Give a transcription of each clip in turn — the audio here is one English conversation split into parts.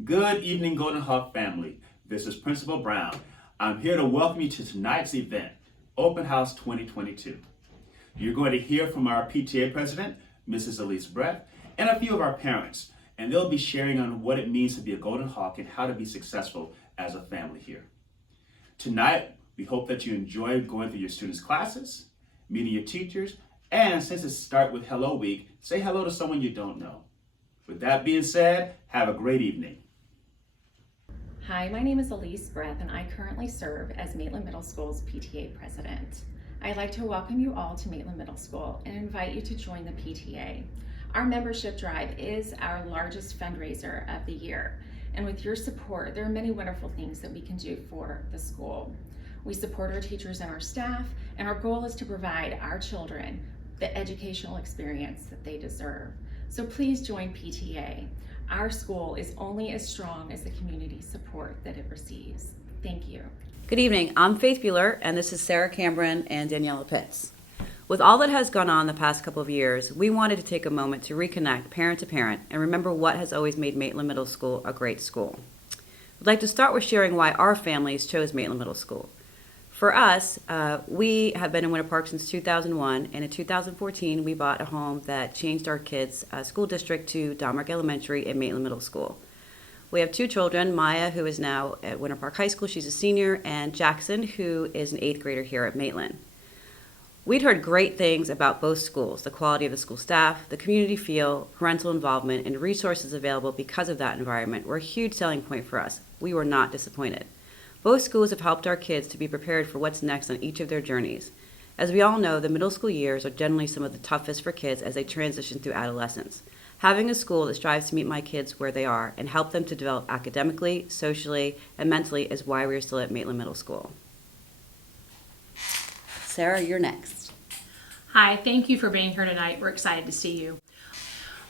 Good evening, Golden Hawk family. This is Principal Brown. I'm here to welcome you to tonight's event, Open House 2022. You're going to hear from our PTA president, Mrs. Elise Brett, and a few of our parents, and they'll be sharing on what it means to be a Golden Hawk and how to be successful as a family here. Tonight, we hope that you enjoy going through your students' classes, meeting your teachers, and since it's Start with Hello Week, say hello to someone you don't know. With that being said, have a great evening. Hi, my name is Elise Brett and I currently serve as Maitland Middle School's PTA president. I'd like to welcome you all to Maitland Middle School and invite you to join the PTA. Our membership drive is our largest fundraiser of the year, and with your support, there are many wonderful things that we can do for the school. We support our teachers and our staff, and our goal is to provide our children the educational experience that they deserve. So please join PTA. Our school is only as strong as the community support that it receives. Thank you. Good evening. I'm Faith Bueller, and this is Sarah Cameron and Daniela Pitts. With all that has gone on the past couple of years, we wanted to take a moment to reconnect parent to parent and remember what has always made Maitland Middle School a great school. We'd like to start with sharing why our families chose Maitland Middle School. For us, we have been in Winter Park since 2001, and in 2014, we bought a home that changed our kids' school district to Domrick Elementary and Maitland Middle School. We have two children, Maya, who is now at Winter Park High School, she's a senior, and Jackson, who is an 8th grader here at Maitland. We'd heard great things about both schools, the quality of the school staff, the community feel, parental involvement, and resources available because of that environment were a huge selling point for us. We were not disappointed. Both schools have helped our kids to be prepared for what's next on each of their journeys. As we all know, the middle school years are generally some of the toughest for kids as they transition through adolescence. Having a school that strives to meet my kids where they are and help them to develop academically, socially, and mentally is why we are still at Maitland Middle School. Sarah, you're next. Hi, thank you for being here tonight. We're excited to see you.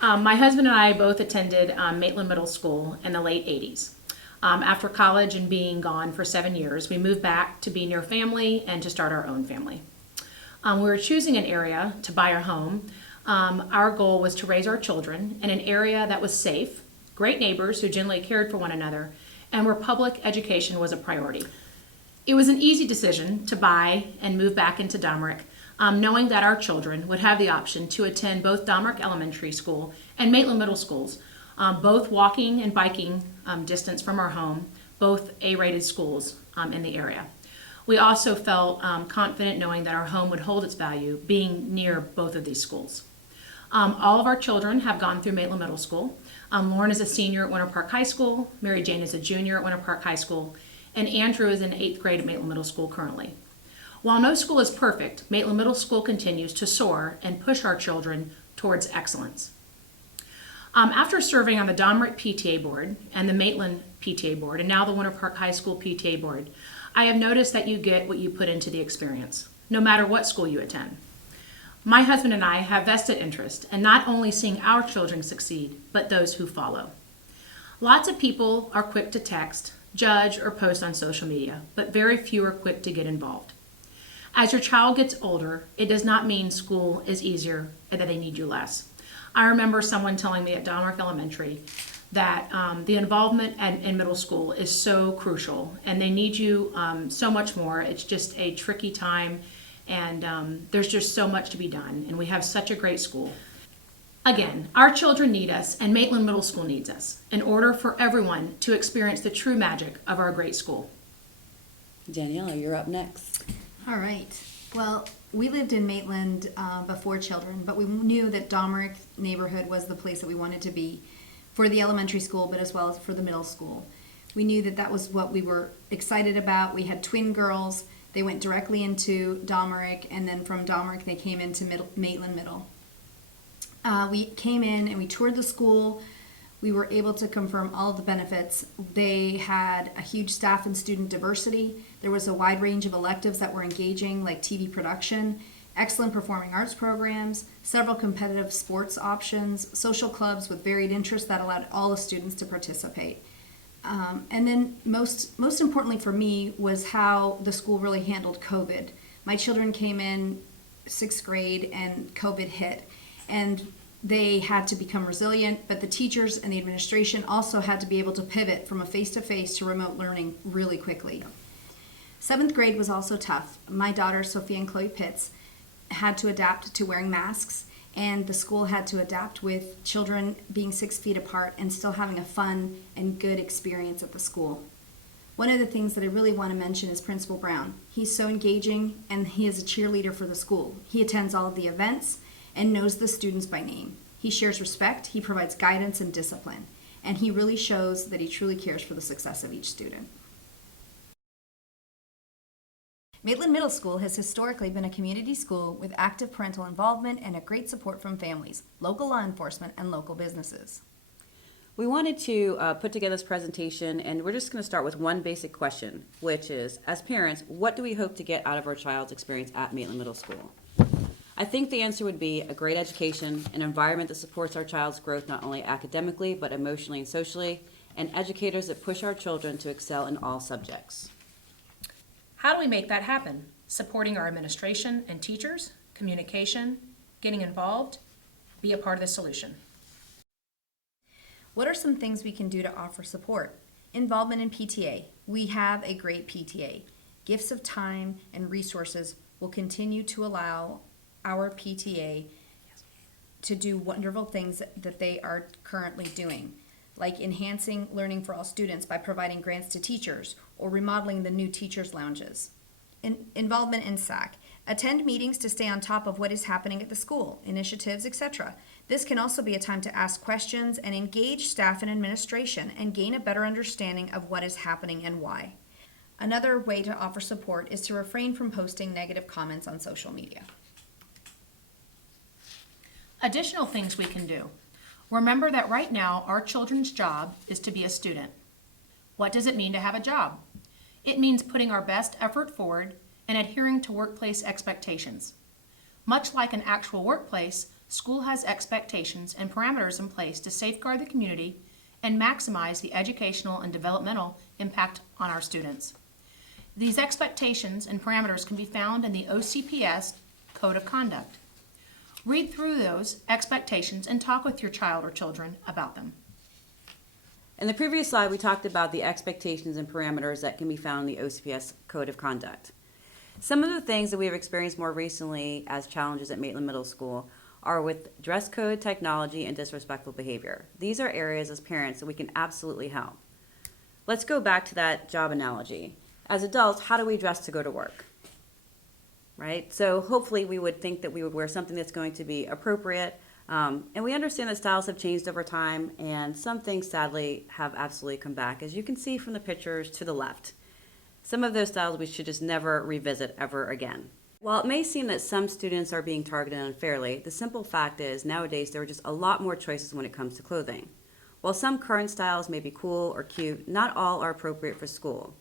My husband and I both attended Maitland Middle School in the late 80s. After college and being gone for 7 years, we moved back to be near family and to start our own family. We were choosing an area to buy our home. Our goal was to raise our children in an area that was safe, great neighbors who generally cared for one another, and where public education was a priority. It was an easy decision to buy and move back into Domrick, knowing that our children would have the option to attend both Domrick Elementary School and Maitland Middle Schools, both walking and biking distance from our home, both A-rated schools in the area. We also felt confident knowing that our home would hold its value being near both of these schools. All of our children have gone through Maitland Middle School. Lauren is a senior at Winter Park High School, Mary Jane is a junior at Winter Park High School, and Andrew is in 8th grade at Maitland Middle School currently. While no school is perfect, Maitland Middle School continues to soar and push our children towards excellence. After serving on the Domrick PTA board and the Maitland PTA board and now the Winter Park High School PTA board, I have noticed that you get what you put into the experience, no matter what school you attend. My husband and I have vested interest in not only seeing our children succeed, but those who follow. Lots of people are quick to text, judge, or post on social media, but very few are quick to get involved. As your child gets older, it does not mean school is easier and that they need you less. I remember someone telling me at Domrick Elementary that the involvement in middle school is so crucial and they need you so much more. It's just a tricky time and there's just so much to be done and we have such a great school. Again, our children need us and Maitland Middle School needs us in order for everyone to experience the true magic of our great school. Daniela, you're up next. All right. Well, we lived in Maitland before children, but we knew that Domrick neighborhood was the place that we wanted to be for the elementary school, but as well as for the middle school. We knew that that was what we were excited about. We had twin girls. They went directly into Domrick, and then from Domrick they came into Maitland Middle. We came in and we toured the school. We were able to confirm all of the benefits. They had a huge staff and student diversity. There was a wide range of electives that were engaging, like TV production, excellent performing arts programs, several competitive sports options, social clubs with varied interests that allowed all the students to participate. And then most importantly for me was how the school really handled COVID. My children came in 6th grade and COVID hit. And They had to become resilient, but the teachers and the administration also had to be able to pivot from a face-to-face to remote learning really quickly. 7th grade was also tough. My daughters, Sophia and Chloe Pitts, had to adapt to wearing masks, and the school had to adapt with children being 6 feet apart and still having a fun and good experience at the school. One of the things that I really want to mention is Principal Brown. He's so engaging, and he is a cheerleader for the school. He attends all of the events and knows the students by name. He shares respect, he provides guidance and discipline, and he really shows that he truly cares for the success of each student. Maitland Middle School has historically been a community school with active parental involvement and a great support from families, local law enforcement, and local businesses. We wanted to put together this presentation, and we're just going to start with one basic question, which is, as parents, what do we hope to get out of our child's experience at Maitland Middle School? I think the answer would be a great education, an environment that supports our child's growth not only academically, but emotionally and socially, and educators that push our children to excel in all subjects. How do we make that happen? Supporting our administration and teachers, communication, getting involved, be a part of the solution. What are some things we can do to offer support? Involvement in PTA. We have a great PTA. Gifts of time and resources will continue to allow our PTA to do wonderful things that they are currently doing, like enhancing learning for all students by providing grants to teachers or remodeling the new teachers' lounges. Involvement in SAC. Attend meetings to stay on top of what is happening at the school, initiatives, etc. This can also be a time to ask questions and engage staff and administration and gain a better understanding of what is happening and why. Another way to offer support is to refrain from posting negative comments on social media. Additional things we can do. Remember that right now our children's job is to be a student. What does it mean to have a job? It means putting our best effort forward and adhering to workplace expectations. Much like an actual workplace, school has expectations and parameters in place to safeguard the community and maximize the educational and developmental impact on our students. These expectations and parameters can be found in the OCPS Code of Conduct. Read through those expectations and talk with your child or children about them. In the previous slide, we talked about the expectations and parameters that can be found in the OCPS Code of Conduct. Some of the things that we have experienced more recently as challenges at Maitland Middle School are with dress code, technology, and disrespectful behavior. These are areas as parents that we can absolutely help. Let's go back to that job analogy. As adults, how do we dress to go to work? Right? So hopefully we would think that we would wear something that's going to be appropriate. And we understand that styles have changed over time, and some things sadly have absolutely come back, as you can see from the pictures to the left. Some of those styles we should just never revisit ever again. While it may seem that some students are being targeted unfairly, the simple fact is nowadays there are just a lot more choices when it comes to clothing. While some current styles may be cool or cute, not all are appropriate for school.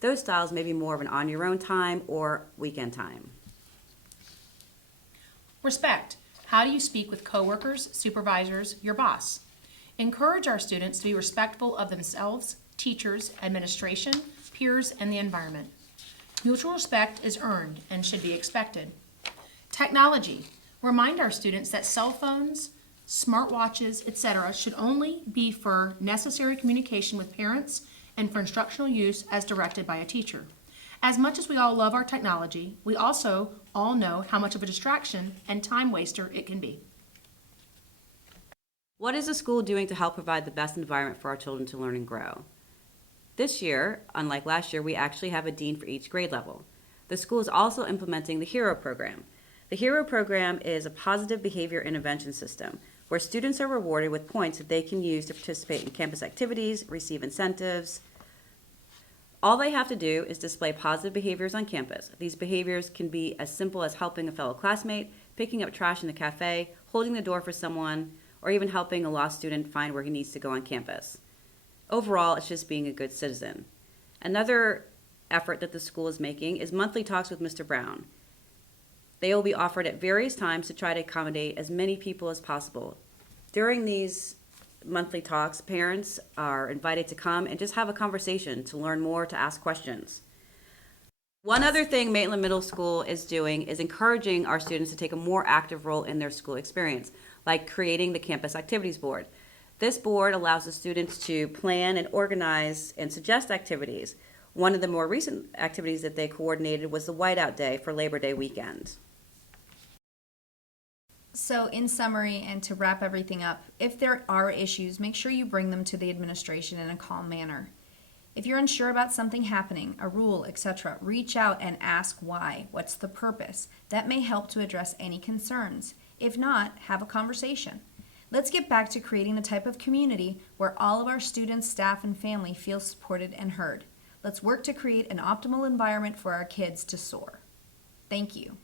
Those styles may be more of an on-your-own time or weekend time. Respect. How do you speak with coworkers, supervisors, your boss? Encourage our students to be respectful of themselves, teachers, administration, peers, and the environment. Mutual respect is earned and should be expected. Technology. Remind our students that cell phones, smartwatches, etc. should only be for necessary communication with parents and for instructional use as directed by a teacher. As much as we all love our technology, we also all know how much of a distraction and time waster it can be. What is the school doing to help provide the best environment for our children to learn and grow? This year, unlike last year, we actually have a dean for each grade level. The school is also implementing the HERO program. The HERO program is a positive behavior intervention system where students are rewarded with points that they can use to participate in campus activities, receive incentives. All they have to do is display positive behaviors on campus. These behaviors can be as simple as helping a fellow classmate, picking up trash in the cafe, holding the door for someone, or even helping a lost student find where he needs to go on campus. Overall, it's just being a good citizen. Another effort that the school is making is monthly talks with Mr. Brown. They will be offered at various times to try to accommodate as many people as possible. During these monthly talks, parents are invited to come and just have a conversation, to learn more, to ask questions. One other thing Maitland Middle School is doing is encouraging our students to take a more active role in their school experience, like creating the Campus Activities Board. This board allows the students to plan and organize and suggest activities. One of the more recent activities that they coordinated was the Whiteout Day for Labor Day weekend. So, in summary, and to wrap everything up, if there are issues, make sure you bring them to the administration in a calm manner. If you're unsure about something happening, a rule, etc., reach out and ask why. What's the purpose? That may help to address any concerns. If not, have a conversation. Let's get back to creating the type of community where all of our students, staff, and family feel supported and heard. Let's work to create an optimal environment for our kids to soar. Thank you.